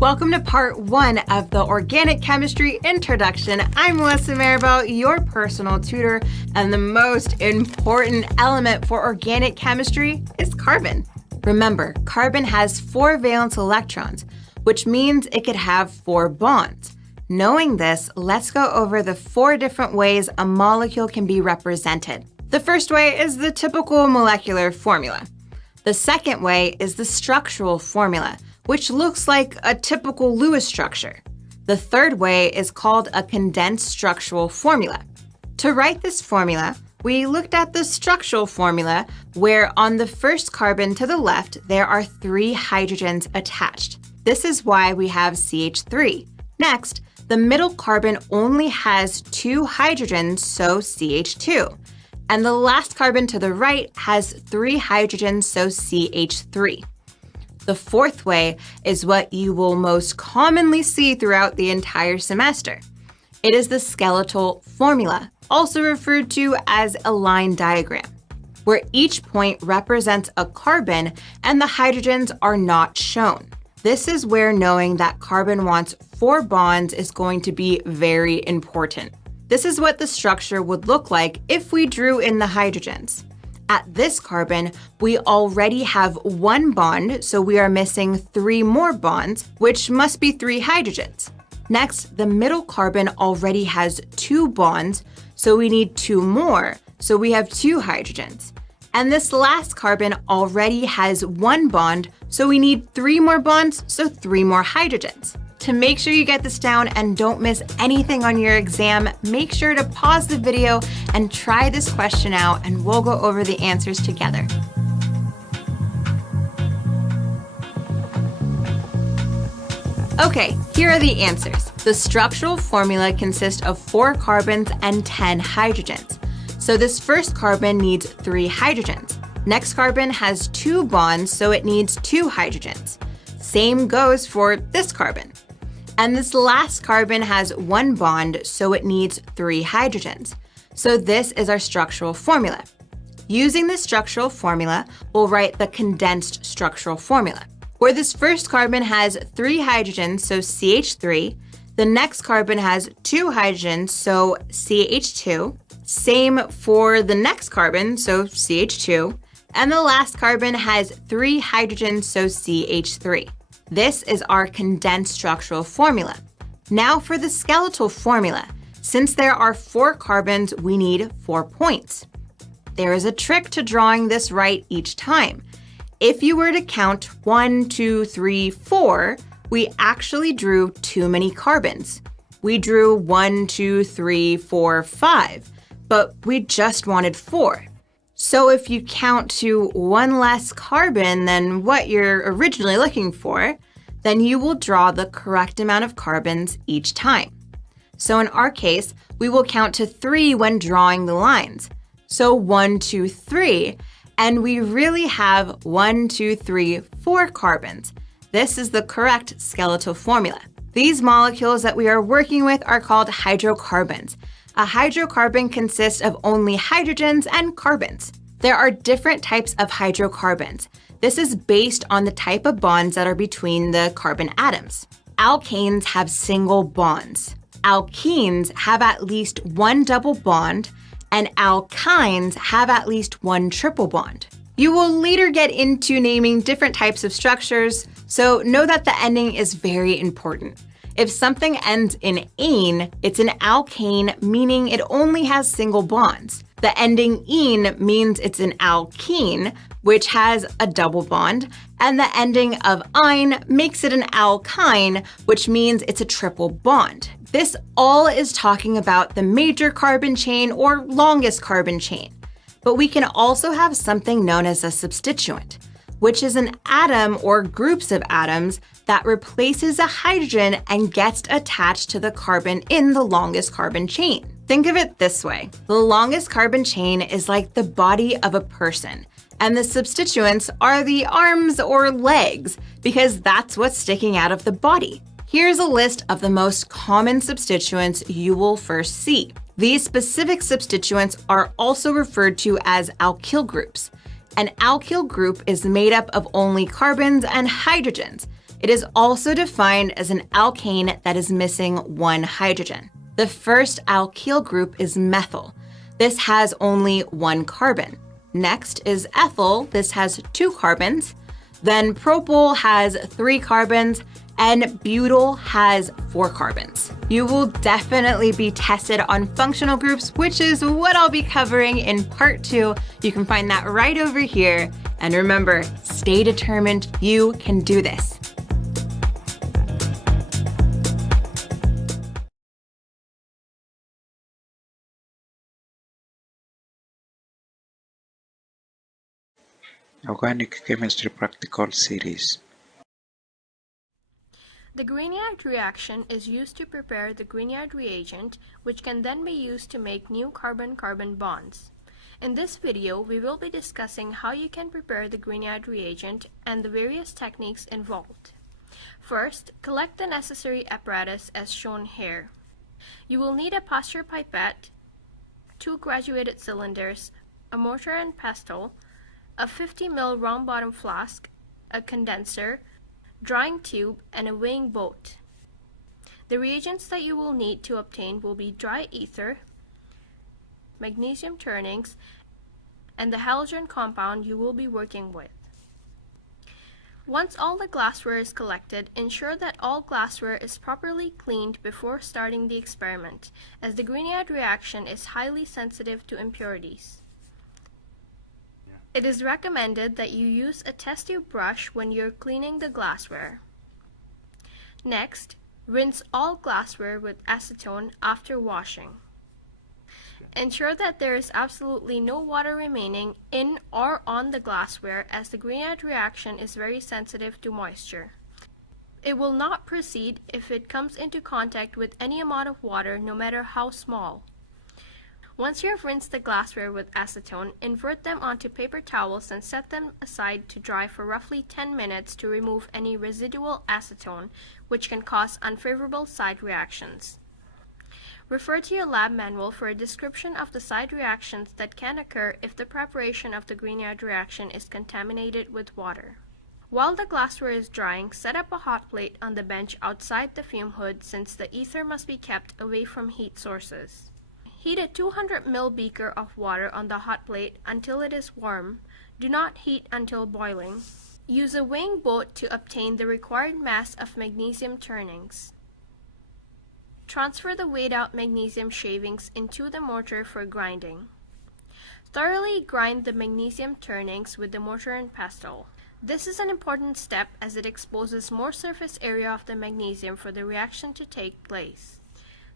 Welcome to part 1 of the Organic Chemistry Introduction. I'm Melissa Maribel, your personal tutor, and the most important element for organic chemistry is carbon. Remember, carbon has 4 valence electrons, which means it could have 4 bonds. Knowing this, let's go over the 4 different ways a molecule can be represented. The first way is the typical molecular formula. The second way is the structural formula, which looks like a typical Lewis structure. The third way is called a condensed structural formula. To write this formula, we looked at the structural formula where on the first carbon to the left, there are 3 hydrogens attached. This is why we have CH3. Next, the middle carbon only has 2 hydrogens, so CH2. And the last carbon to the right has 3 hydrogens, so CH3. The fourth way is what you will most commonly see throughout the entire semester. It is the skeletal formula, also referred to as a line diagram, where each point represents a carbon and the hydrogens are not shown. This is where knowing that carbon wants 4 bonds is going to be very important. This is what the structure would look like if we drew in the hydrogens. At this carbon, we already have 1 bond, so we are missing 3 more bonds, which must be 3 hydrogens. Next, the middle carbon already has 2 bonds, so we need 2 more, so we have 2 hydrogens. And this last carbon already has 1 bond, so we need 3 more bonds, so 3 more hydrogens. To make sure you get this down and don't miss anything on your exam, make sure to pause the video and try this question out, and we'll go over the answers together. Okay, here are the answers. The structural formula consists of 4 carbons and 10 hydrogens. So this first carbon needs 3 hydrogens. Next carbon has 2 bonds, so it needs 2 hydrogens. Same goes for this carbon. And this last carbon has 1 bond, so it needs 3 hydrogens. So this is our structural formula. Using the structural formula, we'll write the condensed structural formula, where this first carbon has 3 hydrogens, so CH3. The next carbon has 2 hydrogens, so CH2. Same for the next carbon, so CH2. And the last carbon has 3 hydrogens, so CH3. This is our condensed structural formula. Now for the skeletal formula. Since there are 4 carbons, we need 4 points. There is a trick to drawing this right each time. If you were to count 1, 2, 3, 4, we actually drew too many carbons. We drew 1, 2, 3, 4, 5, but we just wanted 4. So if you count to 1 less carbon than what you're originally looking for, then you will draw the correct amount of carbons each time. So in our case, we will count to 3 when drawing the lines. So 1, 2, 3, and we really have 1, 2, 3, 4 carbons. This is the correct skeletal formula. These molecules that we are working with are called hydrocarbons. A hydrocarbon consists of only hydrogens and carbons. There are different types of hydrocarbons. This is based on the type of bonds that are between the carbon atoms. Alkanes have single bonds. Alkenes have at least 1 double bond, and alkynes have at least 1 triple bond. You will later get into naming different types of structures, so know that the ending is very important. If something ends in -ane, it's an alkane, meaning it only has single bonds. The ending -ene means it's an alkene, which has a double bond, and the ending of -ine makes it an alkyne, which means it's a triple bond. This all is talking about the major carbon chain or longest carbon chain. But we can also have something known as a substituent, which is an atom or groups of atoms that replaces a hydrogen and gets attached to the carbon in the longest carbon chain. Think of it this way. The longest carbon chain is like the body of a person, and the substituents are the arms or legs, because that's what's sticking out of the body. Here's a list of the most common substituents you will first see. These specific substituents are also referred to as alkyl groups. An alkyl group is made up of only carbons and hydrogens. It is also defined as an alkane that is missing one hydrogen. The first alkyl group is methyl. This has only one carbon. Next is ethyl. This has 2 carbons. Then propyl has 3 carbons, and butyl has 4 carbons. You will definitely be tested on functional groups, which is what I'll be covering in part 2. You can find that right over here. And remember, stay determined. You can do this. Organic Chemistry Practical Series. The Grignard reaction is used to prepare the Grignard reagent, which can then be used to make new carbon-carbon bonds. In this video, we will be discussing how you can prepare the Grignard reagent and the various techniques involved. First, collect the necessary apparatus as shown here. You will need a Pasteur pipette, 2 graduated cylinders, a mortar and pestle, a 50 ml round bottom flask, a condenser, drying tube, and a weighing boat. The reagents that you will need to obtain will be dry ether, magnesium turnings, and the halogen compound you will be working with. Once all the glassware is collected, ensure that all glassware is properly cleaned before starting the experiment, as the Grignard reaction is highly sensitive to impurities. It is recommended that you use a test tube brush when you're cleaning the glassware. Next, rinse all glassware with acetone after washing. Ensure that there is absolutely no water remaining in or on the glassware, as the Grignard reaction is very sensitive to moisture. It will not proceed if it comes into contact with any amount of water, no matter how small. Once you have rinsed the glassware with acetone, invert them onto paper towels and set them aside to dry for roughly 10 minutes to remove any residual acetone, which can cause unfavorable side reactions. Refer to your lab manual for a description of the side reactions that can occur if the preparation of the Grignard reaction is contaminated with water. While the glassware is drying, set up a hot plate on the bench outside the fume hood, since the ether must be kept away from heat sources. Heat a 200 ml beaker of water on the hot plate until it is warm. Do not heat until boiling. Use a weighing boat to obtain the required mass of magnesium turnings. Transfer the weighed out magnesium shavings into the mortar for grinding. Thoroughly grind the magnesium turnings with the mortar and pestle. This is an important step as it exposes more surface area of the magnesium for the reaction to take place.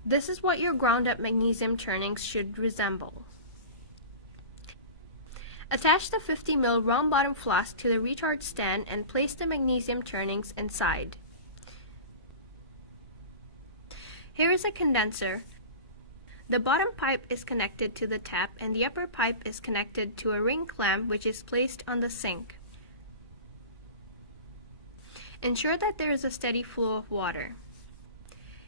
This is what your ground up magnesium turnings should resemble. Attach the 50 ml round bottom flask to the retard stand and place the magnesium turnings inside. Here is a condenser. The bottom pipe is connected to the tap and the upper pipe is connected to a ring clamp which is placed on the sink. Ensure that there is a steady flow of water.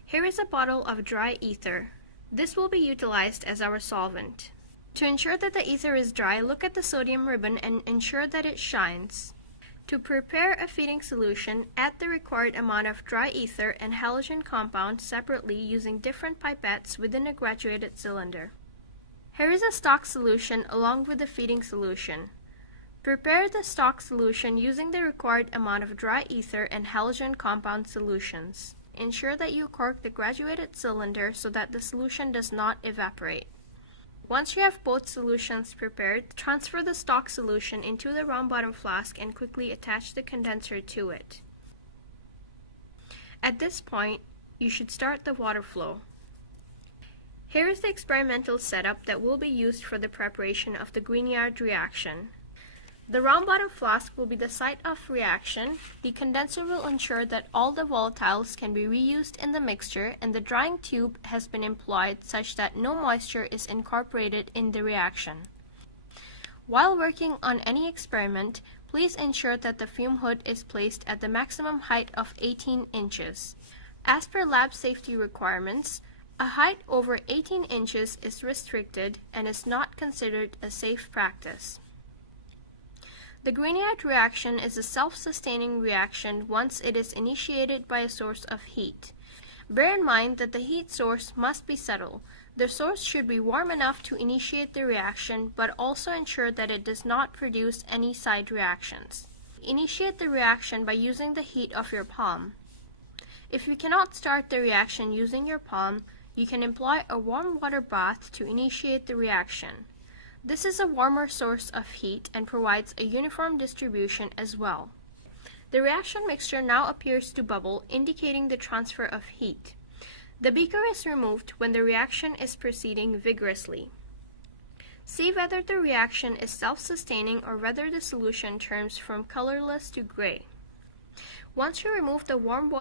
Here is a bottle of dry ether. This will be utilized as our solvent. To ensure that the ether is dry, look at the sodium ribbon and ensure that it shines. To prepare a feeding solution, add the required amount of dry ether and halogen compound separately using different pipettes within a graduated cylinder. Here is a stock solution along with the feeding solution. Prepare the stock solution using the required amount of dry ether and halogen compound solutions. Ensure that you cork the graduated cylinder so that the solution does not evaporate. Once you have both solutions prepared, transfer the stock solution into the round bottom flask and quickly attach the condenser to it. At this point, you should start the water flow. Here is the experimental setup that will be used for the preparation of the Grignard reaction. The round bottom flask will be the site of reaction. The condenser will ensure that all the volatiles can be reused in the mixture, and the drying tube has been employed such that no moisture is incorporated in the reaction. While working on any experiment, please ensure that the fume hood is placed at the maximum height of 18 inches. As per lab safety requirements, a height over 18 inches is restricted and is not considered a safe practice. The Grignard reaction is a self-sustaining reaction once it is initiated by a source of heat. Bear in mind that the heat source must be subtle. The source should be warm enough to initiate the reaction, but also ensure that it does not produce any side reactions. Initiate the reaction by using the heat of your palm. If you cannot start the reaction using your palm, you can employ a warm water bath to initiate the reaction. This is a warmer source of heat and provides a uniform distribution as well. The reaction mixture now appears to bubble, indicating the transfer of heat. The beaker is removed when the reaction is proceeding vigorously. See whether the reaction is self-sustaining or whether the solution turns from colorless to gray. Once you remove the warm water